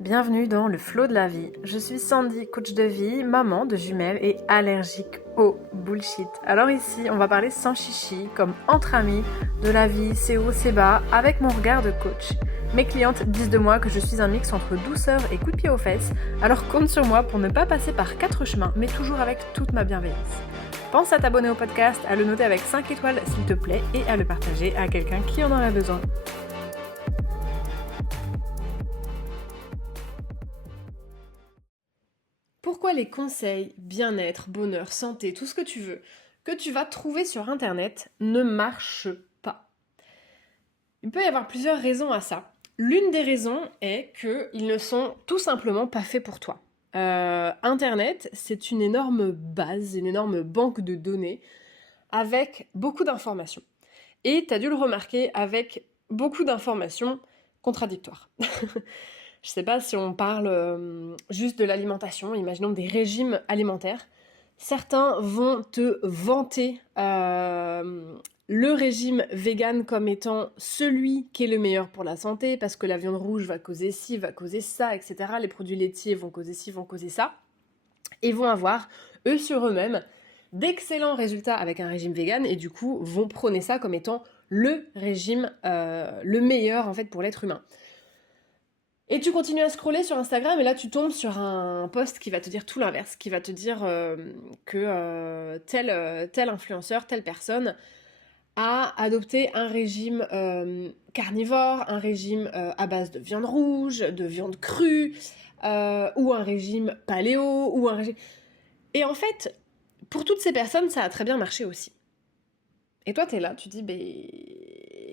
Bienvenue dans le flow de la vie. Je suis Sandy, coach de vie, maman de jumelles et allergique au bullshit. Alors ici, on va parler sans chichi, comme entre amis, de la vie, c'est haut, c'est bas, avec mon regard de coach. Mes clientes disent de moi que je suis un mix entre douceur et coup de pied aux fesses, alors compte sur moi pour ne pas passer par 4 chemins, mais toujours avec toute ma bienveillance. Pense à t'abonner au podcast, à le noter avec 5 étoiles s'il te plaît et à le partager à quelqu'un qui en aurait besoin. Pourquoi les conseils, bien-être, bonheur, santé, tout ce que tu veux, que tu vas trouver sur Internet ne marchent pas? Il peut y avoir plusieurs raisons à ça. L'une des raisons est qu'ils ne sont tout simplement pas faits pour toi. Internet, c'est une énorme base, une énorme banque de données avec beaucoup d'informations. Et tu as dû le remarquer avec beaucoup d'informations contradictoires. Je sais pas si on parle juste de l'alimentation, imaginons des régimes alimentaires. Certains vont te vanter le régime vegan comme étant celui qui est le meilleur pour la santé, parce que la viande rouge va causer ci, va causer ça, etc. Les produits laitiers vont causer ci, vont causer ça. Et vont avoir, eux sur eux-mêmes, d'excellents résultats avec un régime vegan, et du coup vont prôner ça comme étant le régime le meilleur en fait pour l'être humain. Et tu continues à scroller sur Instagram et là tu tombes sur un post qui va te dire tout l'inverse, qui va te dire que tel influenceur, telle personne a adopté un régime carnivore, un régime à base de viande rouge, de viande crue, ou un régime paléo, ou un régime... Et en fait, pour toutes ces personnes, ça a très bien marché aussi. Et toi, t'es là, tu dis,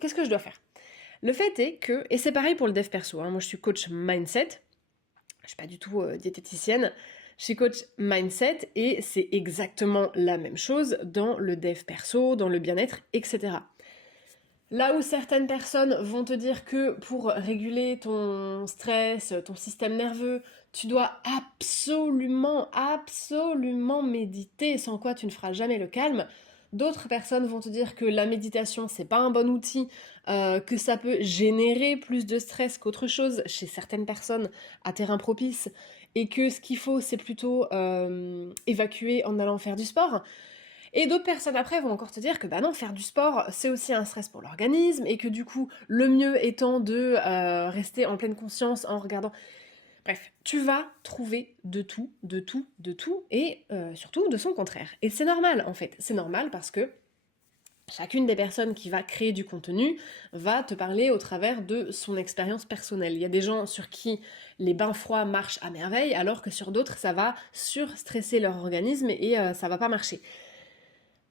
qu'est-ce que je dois faire? Le fait est que, et c'est pareil pour le dev perso, moi je suis coach mindset, je suis pas du tout diététicienne, je suis coach mindset et c'est exactement la même chose dans le dev perso, dans le bien-être, etc. Là où certaines personnes vont te dire que pour réguler ton stress, ton système nerveux, tu dois absolument, absolument méditer, sans quoi tu ne feras jamais le calme. D'autres personnes vont te dire que la méditation, c'est pas un bon outil, que ça peut générer plus de stress qu'autre chose chez certaines personnes à terrain propice, et que ce qu'il faut, c'est plutôt évacuer en allant faire du sport. Et d'autres personnes après vont encore te dire que bah non, faire du sport, c'est aussi un stress pour l'organisme, et que du coup, le mieux étant de rester en pleine conscience en regardant... Bref, tu vas trouver de tout, de tout, de tout, et surtout de son contraire. Et c'est normal en fait, c'est normal parce que chacune des personnes qui va créer du contenu va te parler au travers de son expérience personnelle. Il y a des gens sur qui les bains froids marchent à merveille, alors que sur d'autres, ça va surstresser leur organisme et ça va pas marcher.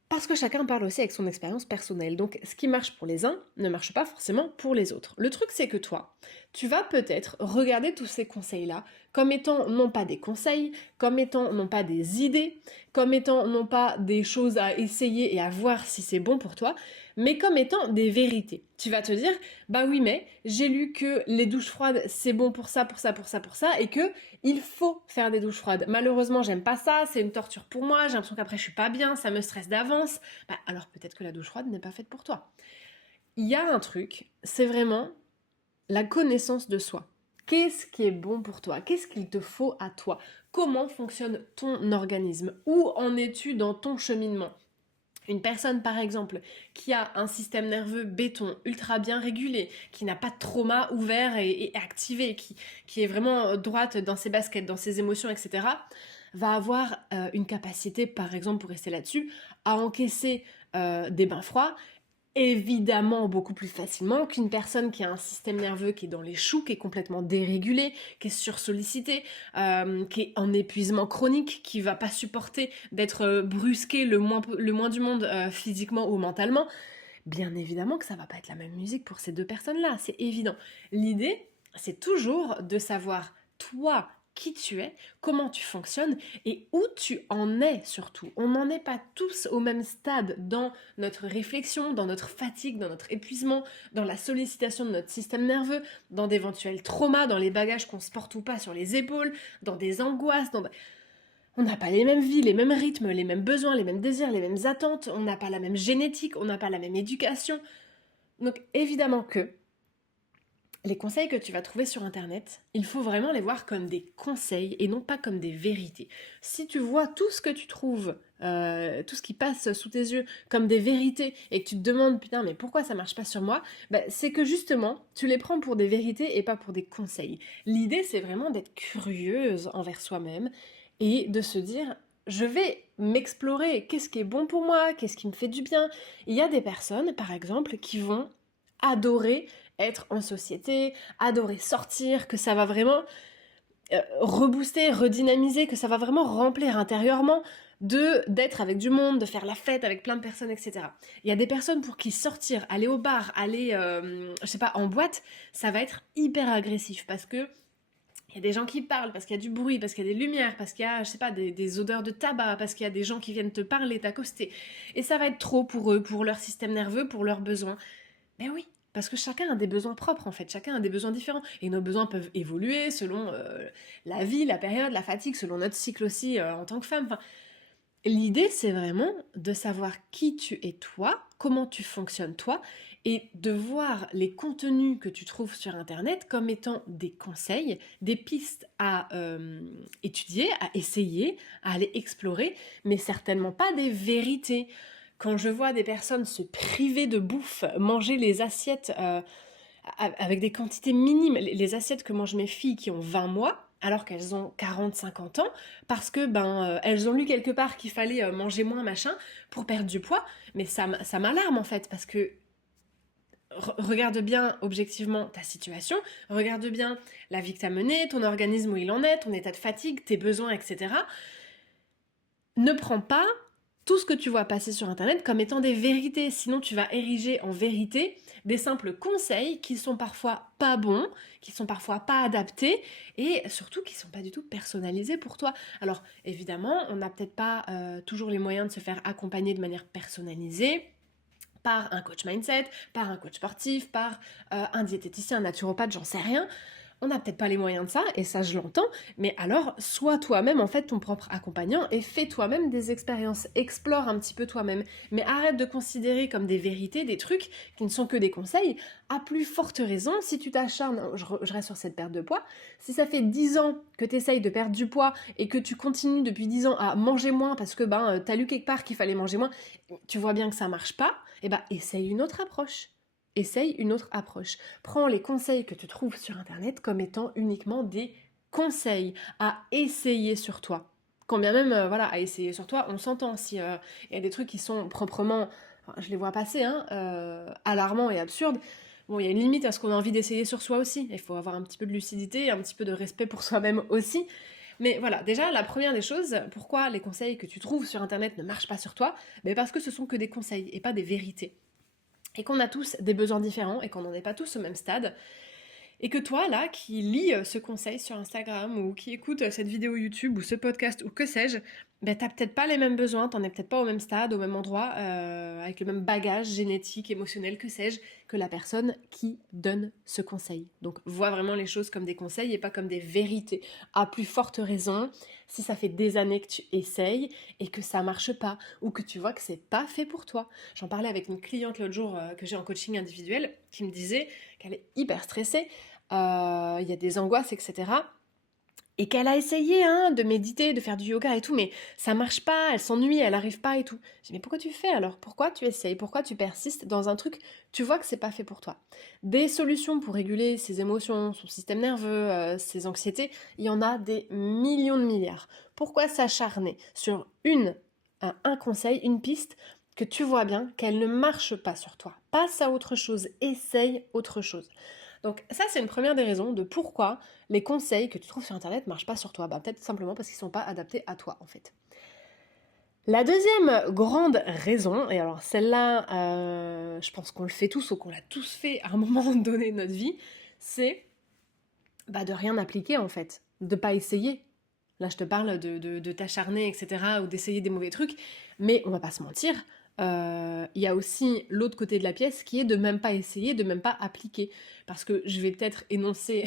Parce que chacun parle aussi avec son expérience personnelle. Donc ce qui marche pour les uns ne marche pas forcément pour les autres. Le truc c'est que toi, tu vas peut-être regarder tous ces conseils-là comme étant non pas des conseils, comme étant non pas des idées, comme étant non pas des choses à essayer et à voir si c'est bon pour toi, mais comme étant des vérités. Tu vas te dire, bah oui mais j'ai lu que les douches froides c'est bon pour ça, pour ça, pour ça, pour ça, et que il faut faire des douches froides. Malheureusement, j'aime pas ça, c'est une torture pour moi, j'ai l'impression qu'après je suis pas bien, ça me stresse d'avance. Bah, alors peut-être que la douche froide n'est pas faite pour toi. Il y a un truc, c'est vraiment la connaissance de soi. Qu'est-ce qui est bon pour toi? Qu'est-ce qu'il te faut à toi? Comment fonctionne ton organisme? Où en es-tu dans ton cheminement? Une personne, par exemple, qui a un système nerveux béton ultra bien régulé, qui n'a pas de trauma ouvert et activé, qui est vraiment droite dans ses baskets, dans ses émotions, etc., va avoir une capacité, par exemple, pour rester là-dessus, à encaisser des bains froids, évidemment beaucoup plus facilement qu'une personne qui a un système nerveux qui est dans les choux, qui est complètement dérégulé, qui est sursollicité, qui est en épuisement chronique, qui va pas supporter d'être brusqué le moins du monde physiquement ou mentalement. Bien évidemment que ça va pas être la même musique pour ces deux personnes-là, c'est évident. L'idée, c'est toujours de savoir, toi, qui tu es, comment tu fonctionnes et où tu en es surtout. On n'en est pas tous au même stade dans notre réflexion, dans notre fatigue, dans notre épuisement, dans la sollicitation de notre système nerveux, dans d'éventuels traumas, dans les bagages qu'on se porte ou pas sur les épaules, dans des angoisses, On n'a pas les mêmes vies, les mêmes rythmes, les mêmes besoins, les mêmes désirs, les mêmes attentes, on n'a pas la même génétique, on n'a pas la même éducation. Donc évidemment que les conseils que tu vas trouver sur Internet, il faut vraiment les voir comme des conseils et non pas comme des vérités. Si tu vois tout ce que tu trouves, tout ce qui passe sous tes yeux comme des vérités et que tu te demandes putain mais pourquoi ça marche pas sur moi, c'est que justement tu les prends pour des vérités et pas pour des conseils. L'idée c'est vraiment d'être curieuse envers soi-même et de se dire je vais m'explorer, qu'est-ce qui est bon pour moi, qu'est-ce qui me fait du bien. Il y a des personnes par exemple qui vont adorer être en société, adorer sortir, que ça va vraiment rebooster, redynamiser, que ça va vraiment remplir intérieurement d'être avec du monde, de faire la fête avec plein de personnes, etc. Il y a des personnes pour qui sortir, aller au bar, aller, je sais pas, en boîte, ça va être hyper agressif parce que il y a des gens qui parlent, parce qu'il y a du bruit, parce qu'il y a des lumières, parce qu'il y a, je sais pas, des odeurs de tabac, parce qu'il y a des gens qui viennent te parler, t'accoster. Et ça va être trop pour eux, pour leur système nerveux, pour leurs besoins. Mais oui, parce que chacun a des besoins propres en fait, chacun a des besoins différents. Et nos besoins peuvent évoluer selon la vie, la période, la fatigue, selon notre cycle aussi en tant que femme. Enfin, l'idée c'est vraiment de savoir qui tu es toi, comment tu fonctionnes toi, et de voir les contenus que tu trouves sur Internet comme étant des conseils, des pistes à étudier, à essayer, à aller explorer, mais certainement pas des vérités. Quand je vois des personnes se priver de bouffe, manger les assiettes avec des quantités minimes, les assiettes que mangent mes filles qui ont 20 mois, alors qu'elles ont 40-50 ans, parce que elles ont lu quelque part qu'il fallait manger moins machin pour perdre du poids, mais ça m'alarme en fait, parce que regarde bien objectivement ta situation, regarde bien la vie que tu as menée, ton organisme où il en est, ton état de fatigue, tes besoins, etc. Ne prends pas tout ce que tu vois passer sur Internet comme étant des vérités, sinon tu vas ériger en vérité des simples conseils qui sont parfois pas bons, qui sont parfois pas adaptés et surtout qui sont pas du tout personnalisés pour toi. Alors évidemment, on n'a peut-être pas toujours les moyens de se faire accompagner de manière personnalisée par un coach mindset, par un coach sportif, par un diététicien, un naturopathe, j'en sais rien. On n'a peut-être pas les moyens de ça, et ça je l'entends, mais alors sois toi-même en fait ton propre accompagnant et fais toi-même des expériences, explore un petit peu toi-même, mais arrête de considérer comme des vérités, des trucs qui ne sont que des conseils, à plus forte raison si tu t'acharnes, je reste sur cette perte de poids, si ça fait 10 ans que tu essayes de perdre du poids et que tu continues depuis 10 ans à manger moins parce que t'as lu quelque part qu'il fallait manger moins, tu vois bien que ça marche pas, et essaye une autre approche. Essaye une autre approche. Prends les conseils que tu trouves sur Internet comme étant uniquement des conseils à essayer sur toi. Quand bien même, voilà, à essayer sur toi, on s'entend. Si il y a des trucs qui sont proprement, enfin, je les vois passer, alarmants et absurdes, bon, il y a une limite à ce qu'on a envie d'essayer sur soi aussi. Il faut avoir un petit peu de lucidité, un petit peu de respect pour soi-même aussi. Mais voilà, déjà, la première des choses, pourquoi les conseils que tu trouves sur Internet ne marchent pas sur toi? Parce que ce sont que des conseils et pas des vérités et qu'on a tous des besoins différents et qu'on n'en est pas tous au même stade. Et que toi, là, qui lis ce conseil sur Instagram ou qui écoute cette vidéo YouTube ou ce podcast ou que sais-je, t'as peut-être pas les mêmes besoins, t'en es peut-être pas au même stade, au même endroit, avec le même bagage génétique, émotionnel, que sais-je, que la personne qui donne ce conseil. Donc vois vraiment les choses comme des conseils et pas comme des vérités. À plus forte raison, si ça fait des années que tu essayes et que ça marche pas, ou que tu vois que c'est pas fait pour toi. J'en parlais avec une cliente l'autre jour que j'ai en coaching individuel, qui me disait qu'elle est hyper stressée, il y a des angoisses, etc. Et qu'elle a essayé de méditer, de faire du yoga et tout, mais ça marche pas, elle s'ennuie, elle arrive pas et tout. J'ai dit, mais pourquoi tu fais alors? Pourquoi tu essayes? Pourquoi tu persistes dans un truc? Tu vois que c'est pas fait pour toi. Des solutions pour réguler ses émotions, son système nerveux, ses anxiétés, il y en a des millions de milliards. Pourquoi s'acharner sur un conseil, une piste que tu vois bien qu'elle ne marche pas sur toi? Passe à autre chose, essaye autre chose. Donc ça, c'est une première des raisons de pourquoi les conseils que tu trouves sur Internet ne marchent pas sur toi. Peut-être simplement parce qu'ils ne sont pas adaptés à toi, en fait. La deuxième grande raison, et alors celle-là, je pense qu'on le fait tous ou qu'on l'a tous fait à un moment donné de notre vie, c'est de rien appliquer, en fait, de pas essayer. Là, je te parle de t'acharner, etc., ou d'essayer des mauvais trucs, mais on va pas se mentir, il y a aussi l'autre côté de la pièce qui est de même pas essayer, de même pas appliquer. Parce que je vais peut-être énoncer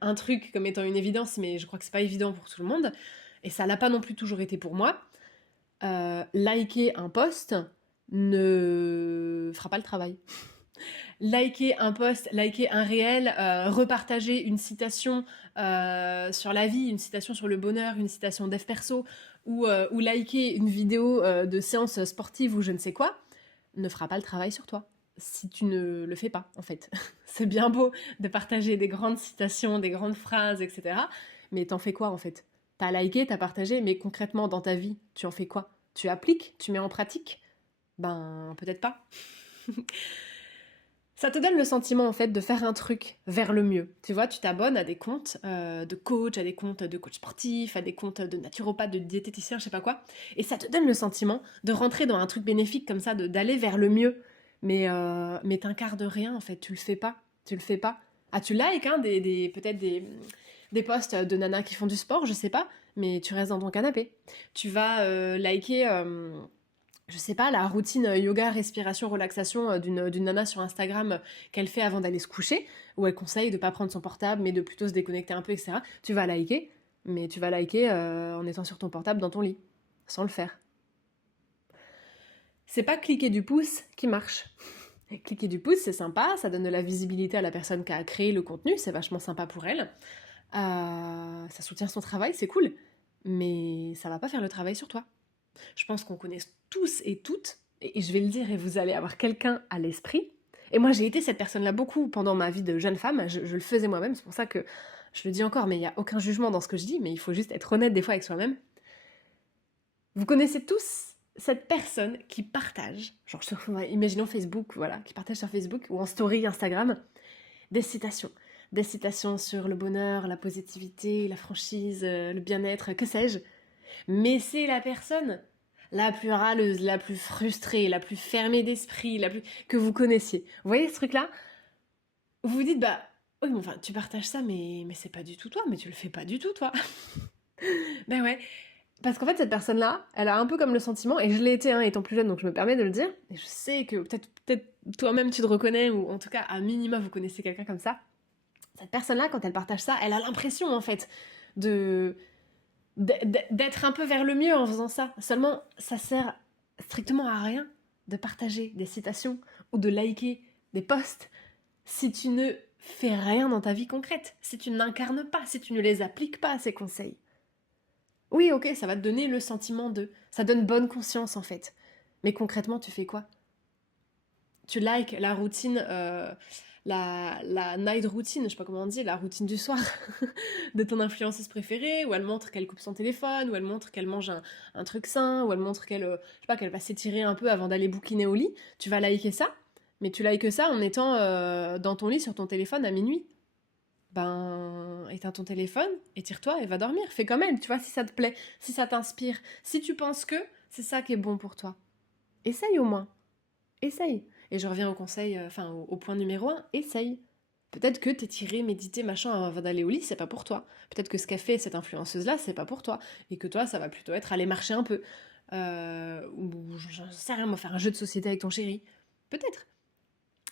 un truc comme étant une évidence, mais je crois que c'est pas évident pour tout le monde, et ça l'a pas non plus toujours été pour moi. Liker un post ne fera pas le travail. Liker un post, liker un réel, repartager une citation sur la vie, une citation sur le bonheur, une citation dev perso, ou liker une vidéo de séance sportive ou je ne sais quoi, ne fera pas le travail sur toi. Si tu ne le fais pas, en fait. C'est bien beau de partager des grandes citations, des grandes phrases, etc. Mais t'en fais quoi, en fait? T'as liké, t'as partagé, mais concrètement, dans ta vie, tu en fais quoi? Tu appliques? Tu mets en pratique? Ben, peut-être pas. Ça te donne le sentiment en fait de faire un truc vers le mieux. Tu vois, tu t'abonnes à des comptes de coach, à des comptes de coach sportif, à des comptes de naturopathe, de diététicien, je sais pas quoi. Et ça te donne le sentiment de rentrer dans un truc bénéfique comme ça, d'aller vers le mieux. Mais t'incarnes rien en fait, tu le fais pas. Tu le fais pas. Ah, tu likes hein, peut-être des posts de nanas qui font du sport, je sais pas, mais tu restes dans ton canapé. Tu vas liker je sais pas, la routine yoga, respiration, relaxation d'une nana sur Instagram qu'elle fait avant d'aller se coucher, où elle conseille de pas prendre son portable, mais de plutôt se déconnecter un peu, etc. Tu vas liker, mais tu vas liker en étant sur ton portable dans ton lit, sans le faire. C'est pas cliquer du pouce qui marche. Cliquer du pouce, c'est sympa, ça donne de la visibilité à la personne qui a créé le contenu, c'est vachement sympa pour elle. Ça soutient son travail, c'est cool, mais ça va pas faire le travail sur toi. Je pense qu'on connaît tous et toutes, et je vais le dire, et vous allez avoir quelqu'un à l'esprit. Et moi, j'ai été cette personne-là beaucoup pendant ma vie de jeune femme, je le faisais moi-même, c'est pour ça que je le dis encore, mais il n'y a aucun jugement dans ce que je dis, mais il faut juste être honnête des fois avec soi-même. Vous connaissez tous cette personne qui partage, genre imaginons Facebook, voilà, qui partage sur Facebook ou en story Instagram, des citations. Des citations sur le bonheur, la positivité, la franchise, le bien-être, que sais-je. Mais c'est la personne la plus râleuse, la plus frustrée, la plus fermée d'esprit, la plus que vous connaissiez. Vous voyez ce truc-là? Vous vous dites, bah, oui, mais enfin, tu partages ça, mais c'est pas du tout toi, mais tu le fais pas du tout, toi. Ben ouais. Parce qu'en fait, cette personne-là, elle a un peu comme le sentiment, et je l'ai été, hein, étant plus jeune, donc je me permets de le dire, et je sais que peut-être toi-même tu te reconnais, ou en tout cas, à minima, vous connaissez quelqu'un comme ça. Cette personne-là, quand elle partage ça, elle a l'impression, en fait, de d'être un peu vers le mieux en faisant ça. Seulement, ça sert strictement à rien de partager des citations ou de liker des posts si tu ne fais rien dans ta vie concrète, si tu n'incarnes pas, si tu ne les appliques pas, ces conseils. Oui, ok, ça va te donner le sentiment de... Ça donne bonne conscience en fait. Mais concrètement, tu fais quoi? Tu likes la routine, la night routine, je sais pas comment on dit, la routine du soir de ton influenceuse préférée, où elle montre qu'elle coupe son téléphone, où elle montre qu'elle mange un truc sain, où elle montre qu'elle, je sais pas, qu'elle va s'étirer un peu avant d'aller bouquiner au lit. Tu vas liker ça, mais tu likes ça en étant dans ton lit sur ton téléphone à minuit. Ben, éteins ton téléphone, étire-toi et va dormir. Fais comme elle, tu vois, si ça te plaît, si ça t'inspire, si tu penses que c'est ça qui est bon pour toi. Essaye au moins. Essaye. Et je reviens au conseil, au point numéro un, essaye. Peut-être que t'étirer, méditer, machin avant d'aller au lit, c'est pas pour toi. Peut-être que ce qu'a fait cette influenceuse-là, c'est pas pour toi. Et que toi, ça va plutôt être aller marcher un peu. Ou j'en sais rien, moi, faire un jeu de société avec ton chéri. Peut-être.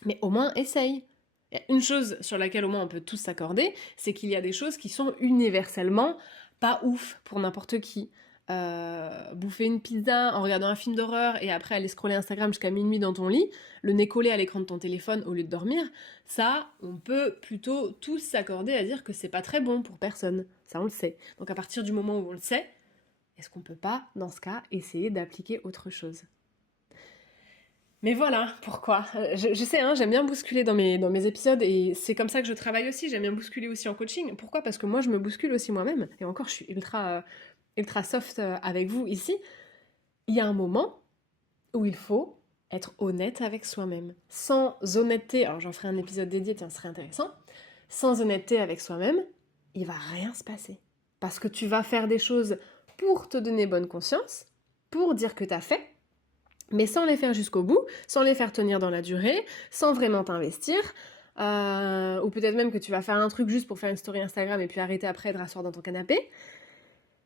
Mais au moins, essaye. Il y a une chose sur laquelle au moins on peut tous s'accorder, c'est qu'il y a des choses qui sont universellement pas ouf pour n'importe qui. Bouffer une pizza en regardant un film d'horreur et après aller scroller Instagram jusqu'à minuit dans ton lit, le nez collé à l'écran de ton téléphone au lieu de dormir, ça, on peut plutôt tous s'accorder à dire que c'est pas très bon pour personne. Ça, on le sait. Donc à partir du moment où on le sait, est-ce qu'on peut pas, dans ce cas, essayer d'appliquer autre chose? Mais voilà pourquoi. Je sais, hein, j'aime bien bousculer dans mes épisodes et c'est comme ça que je travaille aussi. J'aime bien bousculer aussi en coaching. Pourquoi? Parce que moi, je me bouscule aussi moi-même. Et encore, je suis ultra soft avec vous ici. Il y a un moment où il faut être honnête avec soi-même. Sans honnêteté, alors j'en ferai un épisode dédié, tiens, ce serait intéressant. Sans honnêteté avec soi-même, il va rien se passer. Parce que tu vas faire des choses pour te donner bonne conscience, pour dire que t'as fait, mais sans les faire jusqu'au bout, sans les faire tenir dans la durée, sans vraiment t'investir, ou peut-être même que tu vas faire un truc juste pour faire une story Instagram et puis arrêter après de rasseoir dans ton canapé.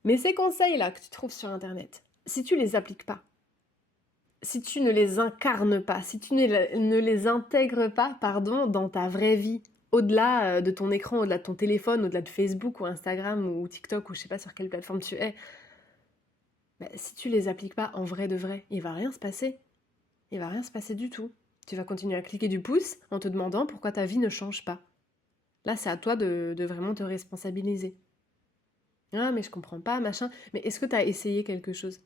Mais ces conseils-là que tu trouves sur Internet, si tu les appliques pas, si tu ne les incarnes pas, si tu ne les intègres pas, pardon, dans ta vraie vie, au-delà de ton écran, au-delà de ton téléphone, au-delà de Facebook ou Instagram ou TikTok ou je sais pas sur quelle plateforme tu es, bah, si tu les appliques pas en vrai de vrai, il va rien se passer. Il va rien se passer du tout. Tu vas continuer à cliquer du pouce en te demandant pourquoi ta vie ne change pas. Là, c'est à toi de vraiment te responsabiliser. Ah, mais je comprends pas, machin. Mais est-ce que tu as essayé quelque chose?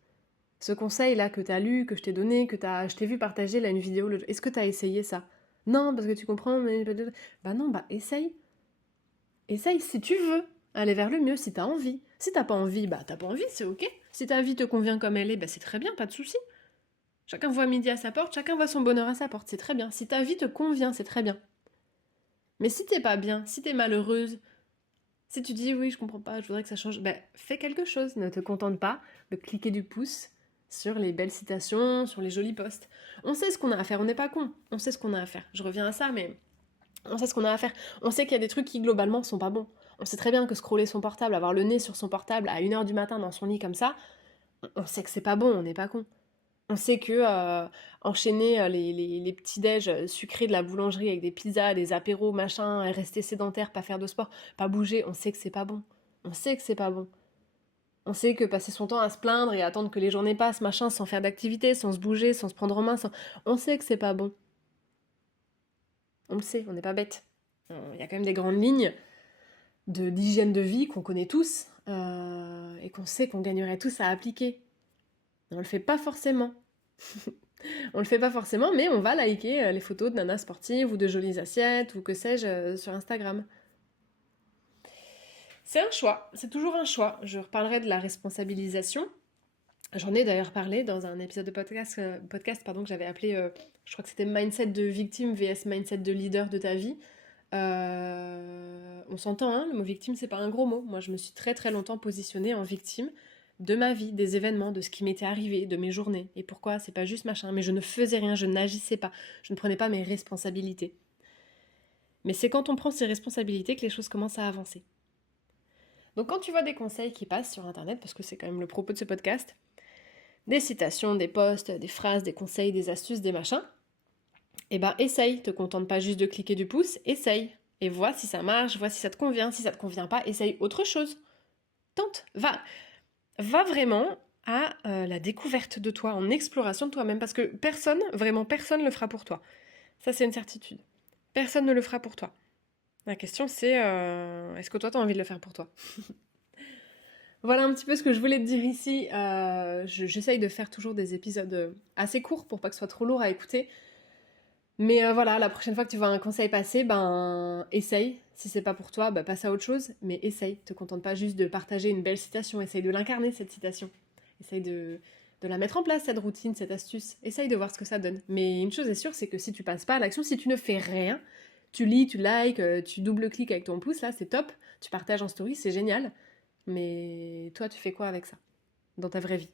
Ce conseil-là que tu as lu, que je t'ai donné, je t'ai vu partager là une vidéo, est-ce que tu as essayé ça? Non, parce que tu comprends, mais... Bah non, bah essaye. Essaye si tu veux aller vers le mieux, si t'as envie. Si t'as pas envie, bah t'as pas envie, c'est ok. Si ta vie te convient comme elle est, bah c'est très bien, pas de souci. Chacun voit midi à sa porte, chacun voit son bonheur à sa porte, c'est très bien. Si ta vie te convient, c'est très bien. Mais si t'es pas bien, si t'es malheureuse, si tu dis oui, je comprends pas, je voudrais que ça change, ben fais quelque chose. Ne te contente pas de cliquer du pouce sur les belles citations, sur les jolis posts. On sait ce qu'on a à faire, on n'est pas con. On sait ce qu'on a à faire. Je reviens à ça, mais on sait ce qu'on a à faire. On sait qu'il y a des trucs qui globalement sont pas bons. On sait très bien que scroller son portable, avoir le nez sur son portable à 1h du matin dans son lit comme ça, on sait que c'est pas bon, on n'est pas con. On sait que enchaîner les petits-déj sucrés de la boulangerie avec des pizzas, des apéros, machin, et rester sédentaire, pas faire de sport, pas bouger, on sait que c'est pas bon. On sait que c'est pas bon. On sait que passer son temps à se plaindre et attendre que les journées passent, machin, sans faire d'activité, sans se bouger, sans se prendre en main, on sait que c'est pas bon. On le sait, on n'est pas bête. Il y a quand même des grandes lignes d'hygiène de vie qu'on connaît tous et qu'on sait qu'on gagnerait tous à appliquer. On le fait pas forcément. On le fait pas forcément, mais on va liker les photos de nanas sportives ou de jolies assiettes ou que sais-je sur Instagram. C'est un choix, c'est toujours un choix. Je reparlerai de la responsabilisation. J'en ai d'ailleurs parlé dans un épisode de podcast que j'avais appelé, je crois que c'était Mindset de victime vs Mindset de leader de ta vie. On s'entend, hein, le mot victime, c'est pas un gros mot. Moi, je me suis très très longtemps positionnée en victime de ma vie, des événements, de ce qui m'était arrivé, de mes journées. Et pourquoi? C'est pas juste machin. Mais je ne faisais rien, je n'agissais pas. Je ne prenais pas mes responsabilités. Mais c'est quand on prend ses responsabilités que les choses commencent à avancer. Donc quand tu vois des conseils qui passent sur Internet, parce que c'est quand même le propos de ce podcast, des citations, des posts, des phrases, des conseils, des astuces, des machins, eh ben essaye, te contente pas juste de cliquer du pouce, essaye. Et vois si ça marche, vois si ça te convient. Si ça te convient pas, essaye autre chose. Tente, va vraiment à la découverte de toi, en exploration de toi-même, parce que personne, vraiment personne le fera pour toi. Ça, c'est une certitude. Personne ne le fera pour toi. La question, c'est est-ce que toi, tu as envie de le faire pour toi? Voilà un petit peu ce que je voulais te dire ici. J'essaye de faire toujours des épisodes assez courts pour pas que ce soit trop lourd à écouter. Mais voilà, la prochaine fois que tu vois un conseil passer, ben essaye. Si c'est pas pour toi, ben, passe à autre chose, mais essaye. Te contente pas juste de partager une belle citation, essaye de l'incarner cette citation. Essaye de la mettre en place, cette routine, cette astuce. Essaye de voir ce que ça donne. Mais une chose est sûre, c'est que si tu passes pas à l'action, si tu ne fais rien, tu lis, tu likes, tu double-cliques avec ton pouce, là, c'est top. Tu partages en story, c'est génial. Mais toi, tu fais quoi avec ça dans ta vraie vie?